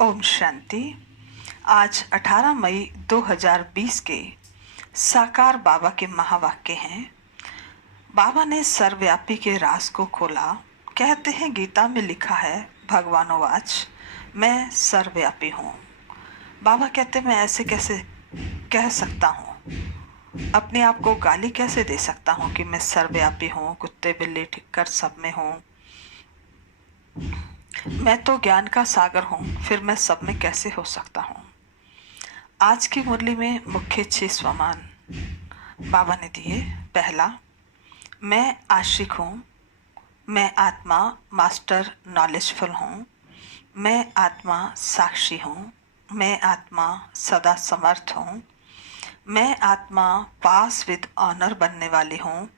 ओम शांति। आज 18 मई 2020 के साकार बाबा के महावाक्य हैं। बाबा ने सर्वव्यापी के राज को खोला। कहते हैं गीता में लिखा है, भगवानोवाच, मैं सर्वव्यापी हूँ। बाबा कहते मैं ऐसे कैसे कह सकता हूँ, अपने आप को गाली कैसे दे सकता हूँ कि मैं सर्वव्यापी हूँ, कुत्ते बिल्ली ठिक्कर सब में हूँ। मैं तो ज्ञान का सागर हूँ, फिर मैं सब में कैसे हो सकता हूँ। आज की मुरली में मुख्य 6 स्वमान बाबा ने दिए। पहला, मैं आशिक हूँ, मैं आत्मा मास्टर नॉलेजफुल हूँ, मैं आत्मा साक्षी हूँ, मैं आत्मा सदा समर्थ हूँ, मैं आत्मा पास विद ऑनर बनने वाली हूँ,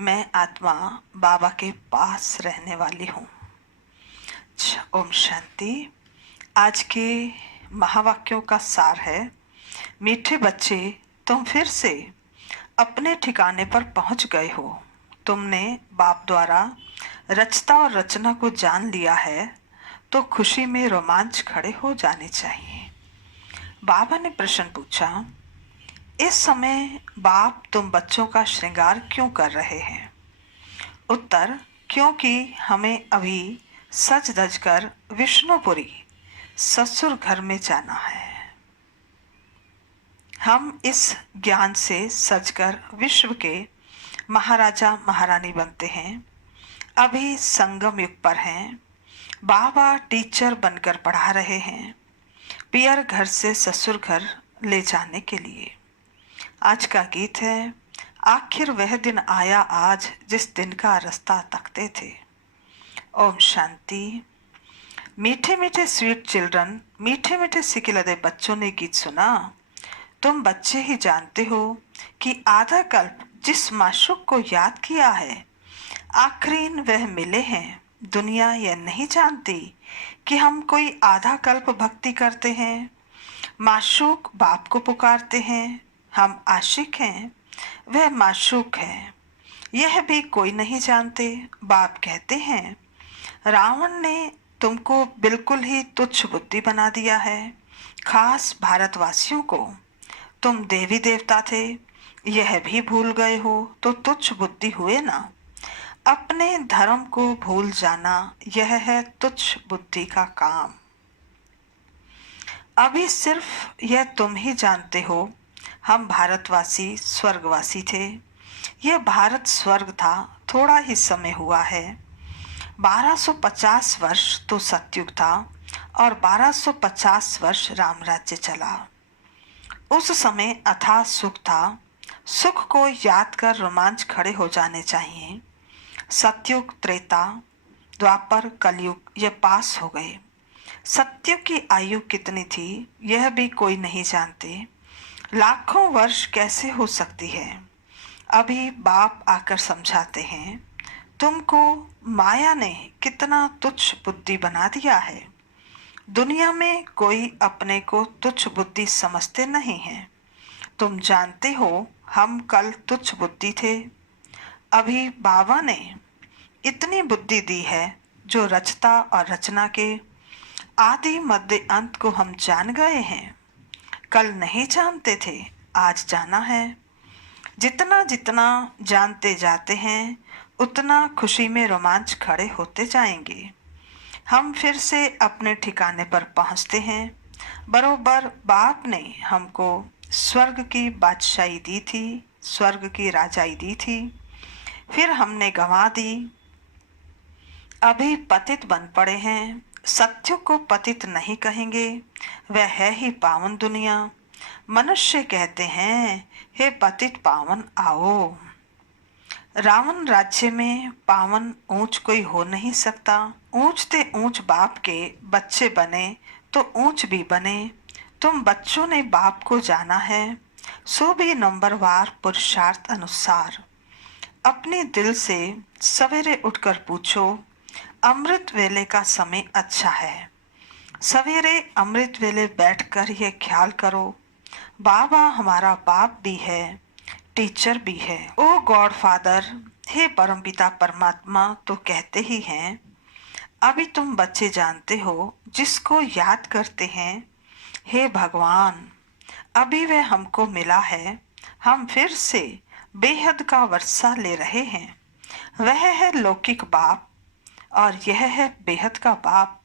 मैं आत्मा बाबा के पास रहने वाली हूँ। ओम शांति। आज के महावाक्यों का सार है, मीठे बच्चे, तुम फिर से अपने ठिकाने पर पहुंच गए हो। तुमने बाप द्वारा रचता और रचना को जान लिया है, तो खुशी में रोमांच खड़े हो जाने चाहिए। बाबा ने प्रश्न पूछा, इस समय बाप तुम बच्चों का श्रृंगार क्यों कर रहे हैं? उत्तर, क्योंकि हमें अभी सज धज कर विष्णुपुरी ससुर घर में जाना है। हम इस ज्ञान से सजकर विश्व के महाराजा महारानी बनते हैं। अभी संगम युग पर हैं। बाबा टीचर बनकर पढ़ा रहे हैं, पियर घर से ससुर घर ले जाने के लिए। आज का गीत है, आखिर वह दिन आया आज जिस दिन का रास्ता तकते थे। ओम शांति। मीठे मीठे स्वीट चिल्ड्रन, मीठे मीठे सिकिलदे बच्चों ने गीत सुना। तुम बच्चे ही जानते हो कि आधा कल्प जिस माशूक को याद किया है, आखिरीन वह मिले हैं। दुनिया यह नहीं जानती कि हम कोई आधा कल्प भक्ति करते हैं। माशूक बाप को पुकारते हैं, हम आशिक हैं, वह माशूक है, यह भी कोई नहीं जानते। बाप कहते हैं, रावण ने तुमको बिल्कुल ही तुच्छ बुद्धि बना दिया है। खास भारतवासियों को तुम देवी देवता थे, यह भी भूल गए हो तो तुच्छ बुद्धि हुए ना। अपने धर्म को भूल जाना, यह है तुच्छ बुद्धि का काम। अभी सिर्फ यह तुम ही जानते हो, हम भारतवासी स्वर्गवासी थे। यह भारत स्वर्ग था, थोड़ा ही समय हुआ है। 1250 वर्ष तो सतयुग था और 1250 वर्ष राम राज्य चला। उस समय अथाह सुख था। सुख को याद कर रोमांच खड़े हो जाने चाहिए। सतयुग, त्रेता, द्वापर, कलयुग ये पास हो गए। सतयुग की आयु कितनी थी यह भी कोई नहीं जानते। लाखों वर्ष कैसे हो सकती है? अभी बाप आकर समझाते हैं, तुमको माया ने कितना तुच्छ बुद्धि बना दिया है। दुनिया में कोई अपने को तुच्छ बुद्धि समझते नहीं हैं। तुम जानते हो हम कल तुच्छ बुद्धि थे। अभी बाबा ने इतनी बुद्धि दी है जो रचता और रचना के आदि मध्य अंत को हम जान गए हैं। कल नहीं जानते थे, आज जाना है। जितना जितना जानते जाते हैं, उतना खुशी में रोमांच खड़े होते जाएंगे। हम फिर से अपने ठिकाने पर पहुंचते हैं। बरोबर बाप ने हमको स्वर्ग की बादशाही दी थी, स्वर्ग की राजाई दी थी, फिर हमने गंवा दी। अभी पतित बन पड़े हैं। सत्य को पतित नहीं कहेंगे, वह है ही पावन दुनिया। मनुष्य कहते हैं, हे पतित पावन आओ। रावण राज्य में पावन ऊंच कोई हो नहीं सकता। ऊंचते ऊंच बाप के बच्चे बने तो ऊंच भी बने। तुम बच्चों ने बाप को जाना है, सो भी नंबरवार पुरुषार्थ अनुसार। अपने दिल से सवेरे उठकर पूछो, अमृत वेले का समय अच्छा है। सवेरे अमृत वेले बैठकर यह ख्याल करो, बाबा हमारा बाप भी है, टीचर भी है। ओ गॉड फादर, हे परमपिता परमात्मा तो कहते ही हैं। अभी तुम बच्चे जानते हो जिसको याद करते हैं, हे भगवान, अभी वह हमको मिला है। हम फिर से बेहद का वर्षा ले रहे हैं। वह है लौकिक बाप और यह है बेहद का बाप।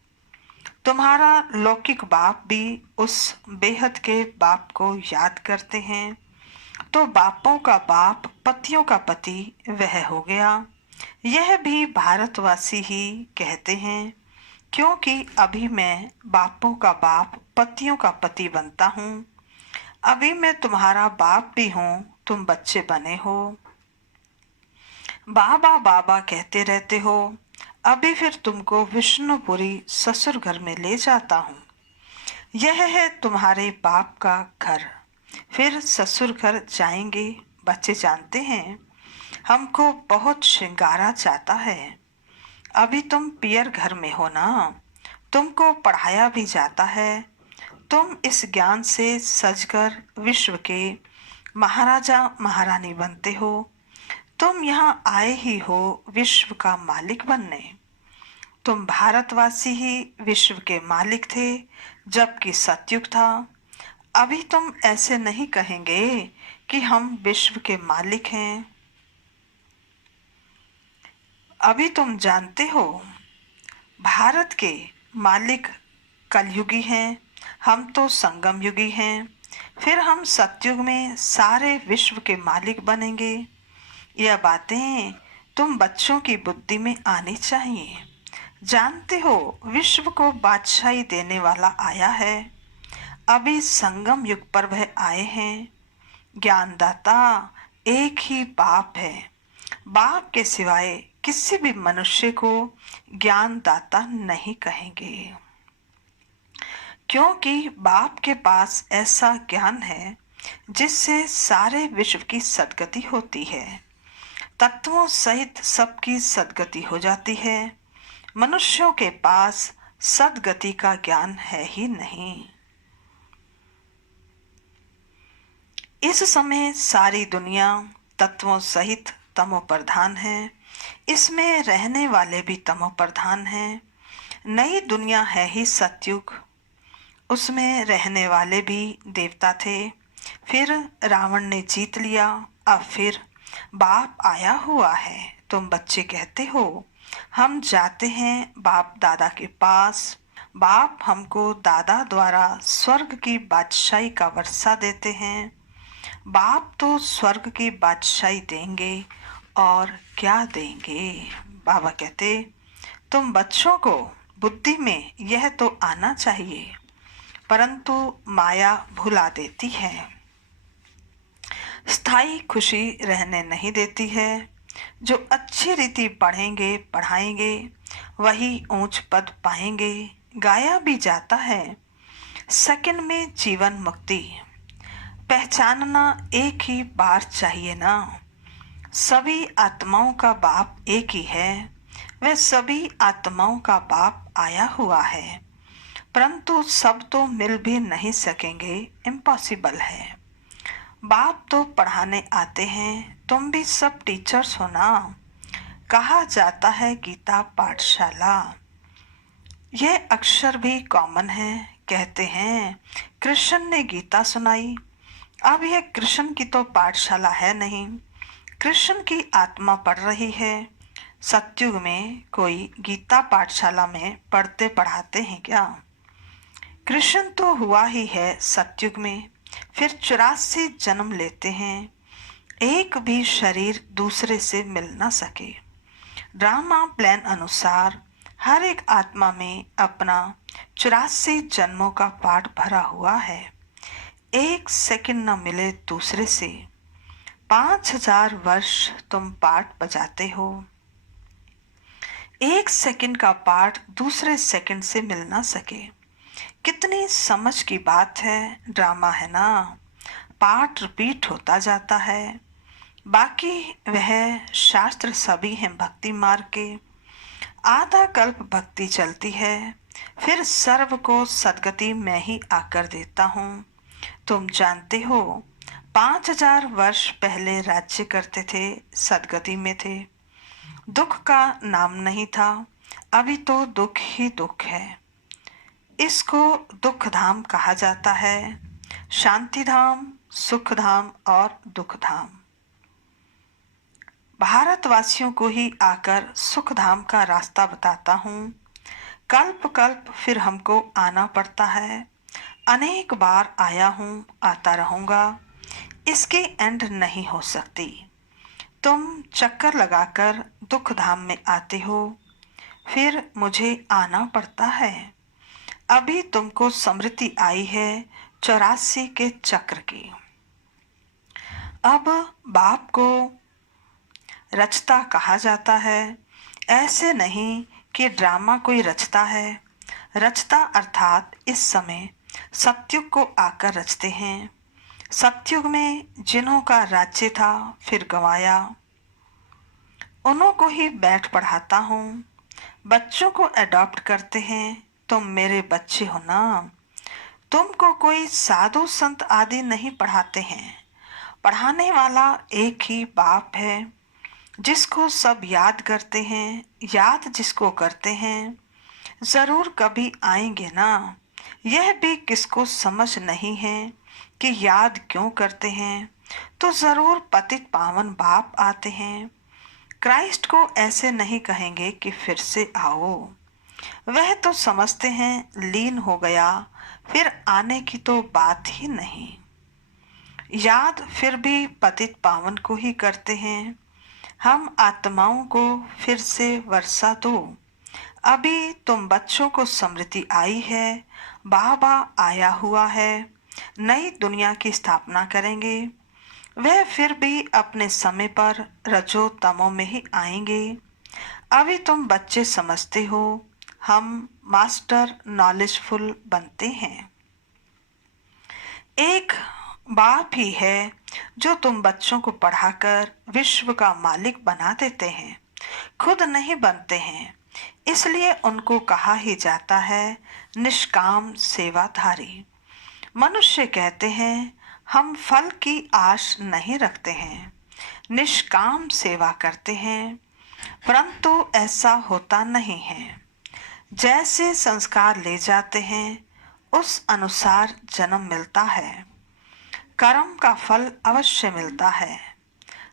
तुम्हारा लौकिक बाप भी उस बेहद के बाप को याद करते हैं, तो बापों का बाप पतियों का पति वह हो गया। यह भी भारतवासी ही कहते हैं, क्योंकि अभी मैं बापों का बाप पतियों का पति बनता हूँ। अभी मैं तुम्हारा बाप भी हूँ, तुम बच्चे बने हो। बाबा बाबा कहते रहते हो। अभी फिर तुमको विष्णुपुरी ससुर घर में ले जाता हूँ। यह है तुम्हारे बाप का घर। फिर ससुर घर जाएंगे। बच्चे जानते हैं हमको बहुत श्रृंगारा जाता है। अभी तुम पियर घर में हो ना, तुमको पढ़ाया भी जाता है। तुम इस ज्ञान से सजकर विश्व के महाराजा महारानी बनते हो। तुम यहाँ आए ही हो विश्व का मालिक बनने। तुम भारतवासी ही विश्व के मालिक थे जबकि सतयुग था। अभी तुम ऐसे नहीं कहेंगे कि हम विश्व के मालिक हैं। अभी तुम जानते हो भारत के मालिक कलयुगी हैं, हम तो संगम युगी हैं। फिर हम सतयुग में सारे विश्व के मालिक बनेंगे। यह बातें तुम बच्चों की बुद्धि में आनी चाहिए। जानते हो विश्व को बादशाही देने वाला आया है। अभी संगम युग पर वह आए हैं। ज्ञानदाता एक ही बाप है। बाप के सिवाय किसी भी मनुष्य को ज्ञानदाता नहीं कहेंगे, क्योंकि बाप के पास ऐसा ज्ञान है जिससे सारे विश्व की सद्गति होती है। तत्वों सहित सबकी सद्गति हो जाती है। मनुष्यों के पास सद्गति का ज्ञान है ही नहीं। इस समय सारी दुनिया तत्वों सहित तमो प्रधान है। इसमें रहने वाले भी तमो प्रधान हैं। नई दुनिया है ही सतयुग, उसमें रहने वाले भी देवता थे। फिर रावण ने जीत लिया। अब फिर बाप आया हुआ है। तुम बच्चे कहते हो हम जाते हैं बाप दादा के पास। बाप हमको दादा द्वारा स्वर्ग की बादशाही का वर्षा देते हैं। बाप तो स्वर्ग की बादशाही देंगे और क्या देंगे। बाबा कहते तुम बच्चों को बुद्धि में यह तो आना चाहिए, परंतु माया भुला देती है, स्थायी खुशी रहने नहीं देती है। जो अच्छी रीति पढ़ेंगे पढ़ाएंगे वही ऊंच पद पाएंगे। गाया भी जाता है सेकंड में जीवन मुक्ति पहचानना एक ही बार चाहिए ना। सभी आत्माओं का बाप एक ही है। वह सभी आत्माओं का बाप आया हुआ है, परंतु सब तो मिल भी नहीं सकेंगे, इम्पॉसिबल है। बाप तो पढ़ाने आते हैं, तुम भी सब टीचर्स हो ना। कहा जाता है गीता पाठशाला। यह अक्षर भी कॉमन है। कहते हैं कृष्ण ने गीता सुनाई। अब यह कृष्ण की तो पाठशाला है नहीं, कृष्ण की आत्मा पढ़ रही है। सतयुग में कोई गीता पाठशाला में पढ़ते पढ़ाते हैं क्या? कृष्ण तो हुआ ही है सतयुग में, फिर 84 जन्म लेते हैं, एक भी शरीर दूसरे से मिल ना सके। ड्रामा प्लान अनुसार हर एक आत्मा में अपना 84 जन्मों का पाठ भरा हुआ है। एक सेकंड न मिले दूसरे से। 5000 वर्ष तुम पाठ बजाते हो। एक सेकंड का पाठ दूसरे सेकंड से मिल ना सके। कितनी समझ की बात है। ड्रामा है ना। पाठ रिपीट होता जाता है। बाकी वह शास्त्र सभी हैं भक्ति मार्ग के। आधा कल्प भक्ति चलती है, फिर सर्व को सदगति मैं ही आकर देता हूँ। तुम जानते हो 5000 वर्ष पहले राज्य करते थे, सदगति में थे, दुख का नाम नहीं था। अभी तो दुख ही दुख है। इसको दुख धाम कहा जाता है, शांति धाम, सुख धाम और दुख धाम। भारतवासियों को ही आकर सुख धाम का रास्ता बताता हूँ। कल्प कल्प फिर हमको आना पड़ता है। अनेक बार आया हूँ, आता रहूंगा। इसकी एंड नहीं हो सकती। तुम चक्कर लगाकर दुख धाम में आते हो, फिर मुझे आना पड़ता है। अभी तुमको स्मृति आई है 84 के चक्र की। अब बाप को रचता कहा जाता है। ऐसे नहीं कि ड्रामा कोई रचता है। रचता अर्थात इस समय सतयुग को आकर रचते हैं। सतयुग में जिन्हों का राज्य था फिर गंवाया, उन्हों को ही बैठ पढ़ाता हूँ। बच्चों को अडॉप्ट करते हैं। तुम मेरे बच्चे हो ना। तुमको कोई साधु संत आदि नहीं पढ़ाते हैं। पढ़ाने वाला एक ही बाप है, जिसको सब याद करते हैं। याद जिसको करते हैं जरूर कभी आएंगे ना। यह भी किसको समझ नहीं है कि याद क्यों करते हैं, तो जरूर पतित पावन बाप आते हैं। क्राइस्ट को ऐसे नहीं कहेंगे कि फिर से आओ। वह तो समझते हैं लीन हो गया, फिर आने की तो बात ही नहीं। याद फिर भी पतित पावन को ही करते हैं। हम आत्माओं को फिर से वर्षा दो। अभी तुम बच्चों को स्मृति आई है, बाबा आया हुआ है, नई दुनिया की स्थापना करेंगे। वह फिर भी अपने समय पर रजो तमो में ही आएंगे। अभी तुम बच्चे समझते हो, हम मास्टर नॉलेजफुल बनते हैं। एक बाप ही है जो तुम बच्चों को पढ़ाकर विश्व का मालिक बना देते हैं, खुद नहीं बनते हैं। इसलिए उनको कहा ही जाता है निष्काम सेवाधारी। मनुष्य कहते हैं हम फल की आश नहीं रखते हैं, निष्काम सेवा करते हैं, परंतु ऐसा होता नहीं है। जैसे संस्कार ले जाते हैं उस अनुसार जन्म मिलता है। कर्म का फल अवश्य मिलता है।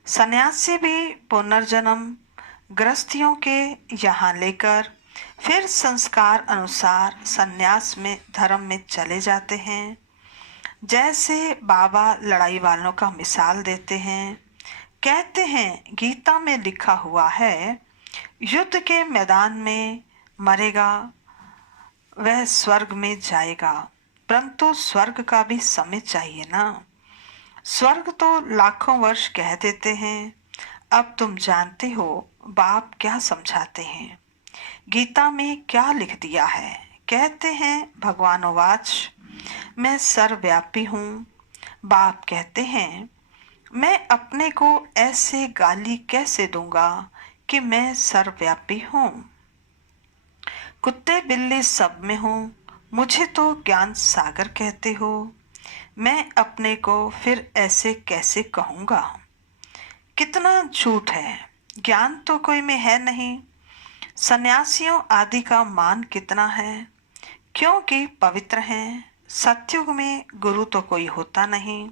सन्यासी भी पुनर्जन्म गृहस्थियों के यहाँ लेकर फिर संस्कार अनुसार सन्यास में धर्म में चले जाते हैं। जैसे बाबा लड़ाई वालों का मिसाल देते हैं। कहते हैं गीता में लिखा हुआ है, युद्ध के मैदान में मरेगा वह स्वर्ग में जाएगा, परंतु स्वर्ग का भी समय चाहिए ना। स्वर्ग तो लाखों वर्ष कह देते हैं। अब तुम जानते हो बाप क्या समझाते हैं, गीता में क्या लिख दिया है। कहते हैं भगवानोवाच, मैं सर्वव्यापी हूँ। बाप कहते हैं मैं अपने को ऐसे गाली कैसे दूंगा कि मैं सर्वव्यापी हूँ। कुत्ते बिल्ली सब में हूँ, मुझे तो ज्ञान सागर कहते हो। मैं अपने को फिर ऐसे कैसे कहूँगा। कितना झूठ है, ज्ञान तो कोई में है नहीं। सन्यासियों आदि का मान कितना है, क्योंकि पवित्र हैं। सतयुग में गुरु तो कोई होता नहीं।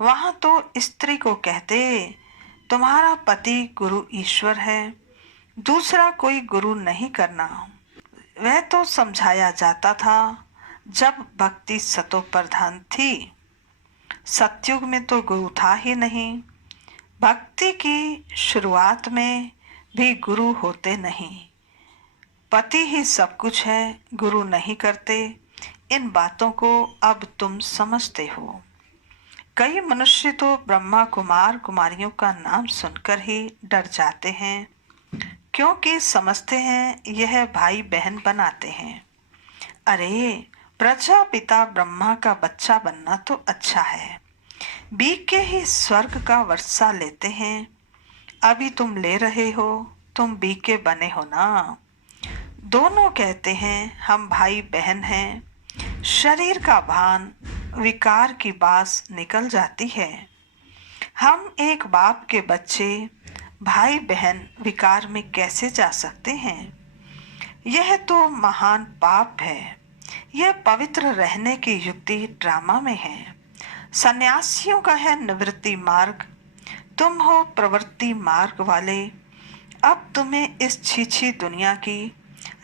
वहां तो स्त्री को कहते तुम्हारा पति गुरु ईश्वर है, दूसरा कोई गुरु नहीं करना। वह तो समझाया जाता था जब भक्ति सतो प्रधान थी। सतयुग में तो गुरु था ही नहीं। भक्ति की शुरुआत में भी गुरु होते नहीं। पति ही सब कुछ है, गुरु नहीं करते। इन बातों को अब तुम समझते हो। कई मनुष्य तो ब्रह्मा कुमार कुमारियों का नाम सुनकर ही डर जाते हैं, क्योंकि समझते हैं यह भाई बहन बनाते हैं। अरे प्रजापिता ब्रह्मा का बच्चा बनना तो अच्छा है, बीक के ही स्वर्ग का वर्षा लेते हैं। अभी तुम ले रहे हो, तुम बीक के बने हो ना। दोनों कहते हैं हम भाई बहन हैं। शरीर का भान विकार की बास निकल जाती है। हम एक बाप के बच्चे भाई बहन विकार में कैसे जा सकते हैं। यह तो महान पाप है। यह पवित्र रहने की युक्ति ड्रामा में है। सन्यासियों का है निवृत्ति मार्ग, तुम हो प्रवृत्ति मार्ग वाले। अब तुम्हें इस छीछी दुनिया की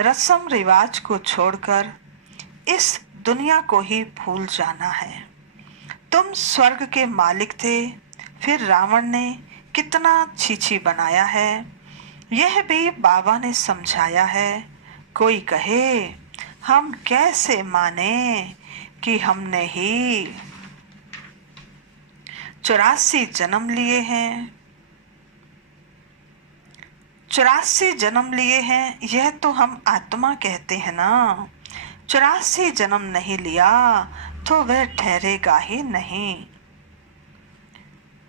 रस्म रिवाज को छोड़कर इस दुनिया को ही भूल जाना है। तुम स्वर्ग के मालिक थे, फिर रावण ने कितना छीछी बनाया है, यह भी बाबा ने समझाया है। कोई कहे हम कैसे माने कि हमने ही 84 जन्म लिए हैं। 84 जन्म लिए हैं, यह तो हम आत्मा कहते हैं ना। 84 जन्म नहीं लिया तो वह ठहरेगा ही नहीं।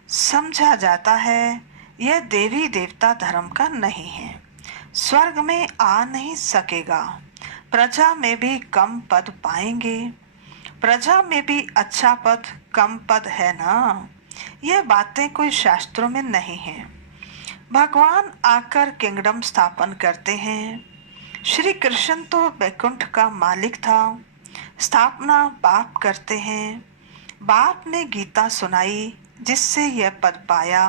समझा जाता है यह देवी देवता धर्म का नहीं है, स्वर्ग में आ नहीं सकेगा, प्रजा में भी कम पद पाएंगे। प्रजा में भी अच्छा पद कम पद है ना। यह बातें कोई शास्त्रों में नहीं है। भगवान आकर किंगडम स्थापन करते हैं। श्री कृष्ण तो बैकुंठ का मालिक था। स्थापना बाप करते हैं। बाप ने गीता सुनाई जिससे यह पद पाया।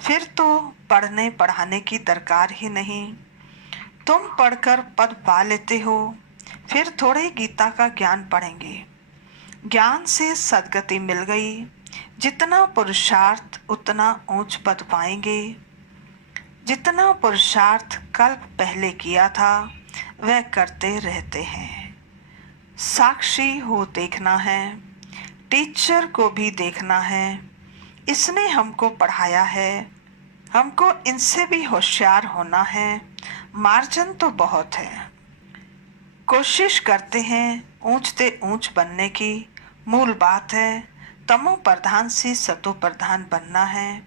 फिर तो पढ़ने पढ़ाने की दरकार ही नहीं। तुम पढ़कर पद पा लेते हो, फिर थोड़े गीता का ज्ञान पढ़ेंगे। ज्ञान से सद्गति मिल गई। जितना पुरुषार्थ उतना ऊंच पद पाएंगे। जितना पुरुषार्थ कल्प पहले किया था वह करते रहते हैं। साक्षी हो देखना है, टीचर को भी देखना है। इसने हमको पढ़ाया है, हमको इनसे भी होशियार होना है। मार्जिन तो बहुत है। कोशिश करते हैं ऊंचते ऊंच बनने की। मूल बात है तमो प्रधान से सतो प्रधान बनना है।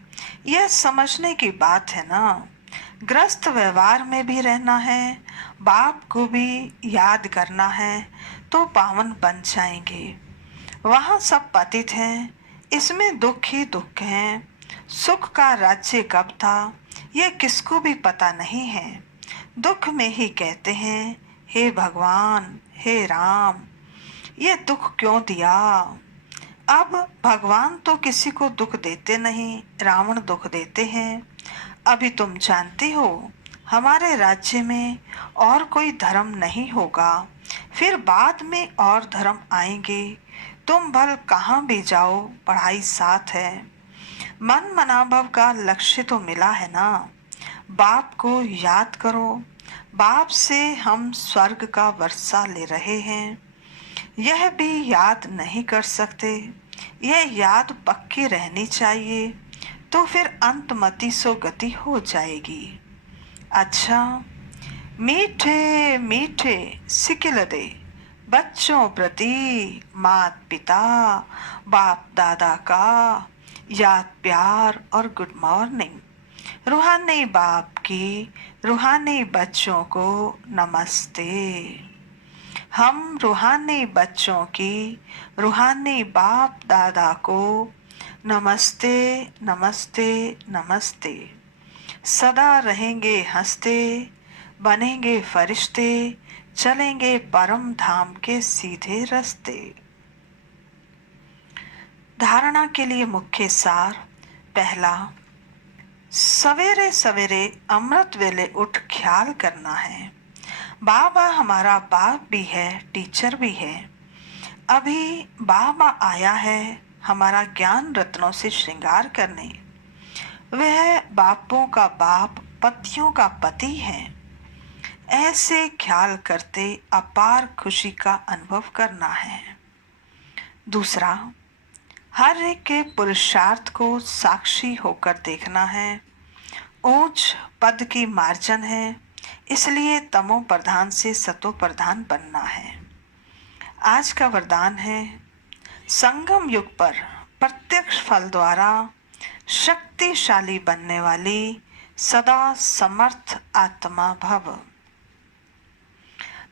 यह समझने की बात है ना। ग्रस्त व्यवहार में भी रहना है, बाप को भी याद करना है तो पावन बन जाएंगे। वहाँ सब पतित हैं, इसमें दुख ही दुख हैं। सुख का राज्य कब था यह किसको भी पता नहीं है। दुख में ही कहते हैं हे भगवान, हे राम, ये दुख क्यों दिया। अब भगवान तो किसी को दुख देते नहीं, रावण दुख देते हैं। अभी तुम जानते हो हमारे राज्य में और कोई धर्म नहीं होगा, फिर बाद में और धर्म आएंगे। तुम भल कहाँ भी जाओ, पढ़ाई साथ है। मन मनाभव का लक्ष्य तो मिला है ना। बाप को याद करो। बाप से हम स्वर्ग का वर्षा ले रहे हैं, यह भी याद नहीं कर सकते। यह याद पक्की रहनी चाहिए, तो फिर अंतमति सो गति हो जाएगी। अच्छा, मीठे मीठे सिकिलदे बच्चों प्रति मात पिता बाप दादा का याद प्यार और गुड मॉर्निंग। रूहानी बाप की रूहानी बच्चों को नमस्ते। हम रूहानी बच्चों की रूहानी बाप दादा को नमस्ते नमस्ते नमस्ते। सदा रहेंगे हंसते, बनेंगे फरिश्ते, चलेंगे परम धाम के सीधे रास्ते। धारणा के लिए मुख्य सार। पहला, सवेरे सवेरे अमृत वेले उठ ख्याल करना है। बाबा हमारा बाप भी है, टीचर भी है। अभी बाबा आया है हमारा ज्ञान रत्नों से श्रृंगार करने। वह बापों का बाप, पतियों का पति है। ऐसे ख्याल करते अपार खुशी का अनुभव करना है। दूसरा, हर एक के पुरुषार्थ को साक्षी होकर देखना है। ऊंच पद की मार्जन है, इसलिए तमो प्रधान से सतो प्रधान बनना है। आज का वरदान है, संगम युग पर प्रत्यक्ष फल द्वारा शक्तिशाली बनने वाली सदा समर्थ आत्मा भव।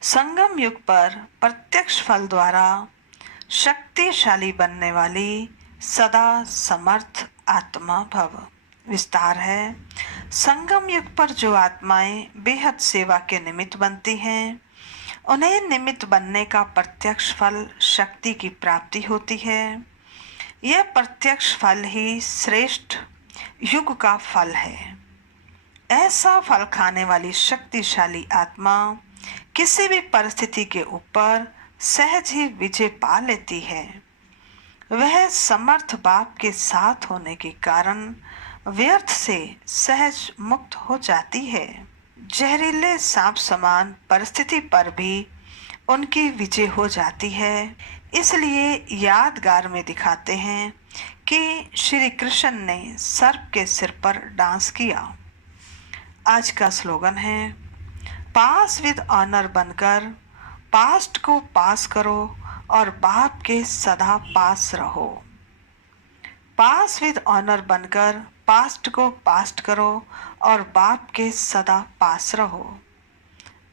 संगम युग पर प्रत्यक्ष फल द्वारा शक्तिशाली बनने वाली सदा समर्थ आत्मा भव। विस्तार है। संगम युग पर जो आत्माएं बेहद सेवा के निमित्त बनती हैं, उन्हें निमित्त बनने का प्रत्यक्ष फल शक्ति की प्राप्ति होती है। यह प्रत्यक्ष फल ही श्रेष्ठ युग का फल है। ऐसा फल खाने वाली शक्तिशाली आत्मा किसी भी परिस्थिति के ऊपर सहज ही विजय पा लेती है। वह समर्थ बाप के साथ होने के कारण व्यर्थ से सहज मुक्त हो जाती है। जहरीले सांप समान परिस्थिति पर भी उनकी विजय हो जाती है। इसलिए यादगार में दिखाते हैं कि श्री कृष्ण ने सर्प के सिर पर डांस किया। आज का स्लोगन है, पास विद ऑनर बनकर पास्ट को पास करो और बाप के सदा पास रहो। पास विद ऑनर बनकर पास्ट को पास्ट करो और बाप के सदा पास रहो।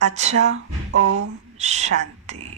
अच्छा, ओम शांति।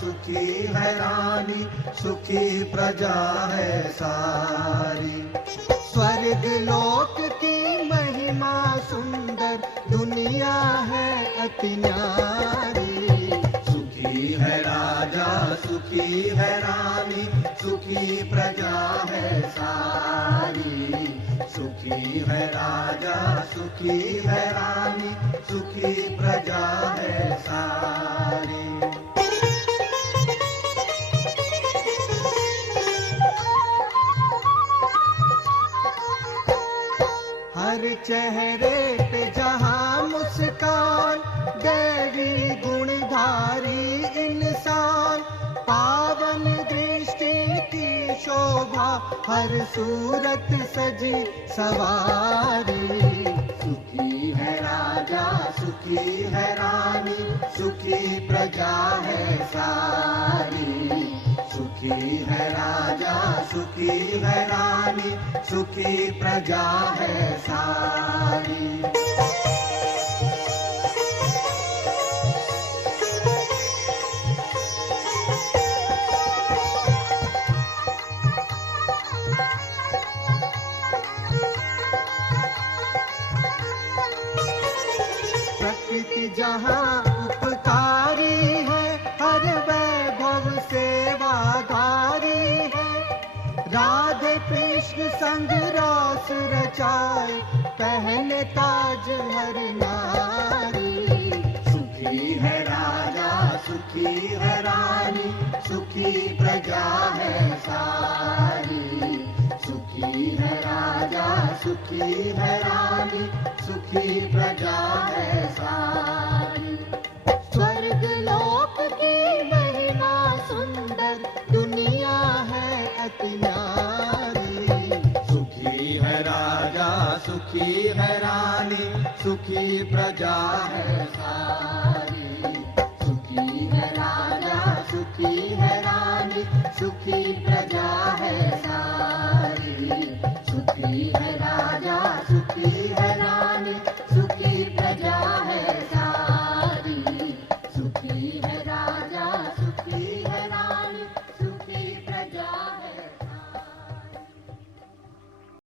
सुखी है रानी, सुखी प्रजा है सारी। स्वर्ग लोक की महिमा सुंदर, दुनिया है अति न्यारी। सुखी है राजा, सुखी है रानी, सुखी प्रजा है सारी। सुखी है राजा, सुखी है रानी, सुखी प्रजा है सारी। हर चेहरे पे जहाँ मुस्कान, देवी गुणधारी इंसान। पावन दृष्टि की शोभा, हर सूरत सजी सवारी। सुखी है राजा, सुखी है रानी, सुखी प्रजा है सारी। सुखी है राजा, सुखी है रानी, सुखी प्रजा है सारी। प्रकृति जहाँ उपकारी है, हर वैभव सेवाधारी है। राधे कृष्ण संग रास रचाए, पहने ताज हर नारी। सुखी है राजा, सुखी है रानी, सुखी प्रजा है सारी। सुखी है राजा, सुखी है रानी, सुखी प्रजा है सारी। स्वर्ग लोक की महिमा सुंदर, दुनिया है अति न्यारी। सुखी है राजा, सुखी है रानी, सुखी प्रजा है सारी। सुखी है राजा, सुखी है रानी, सुखी प्रजा है सारी। सुखी है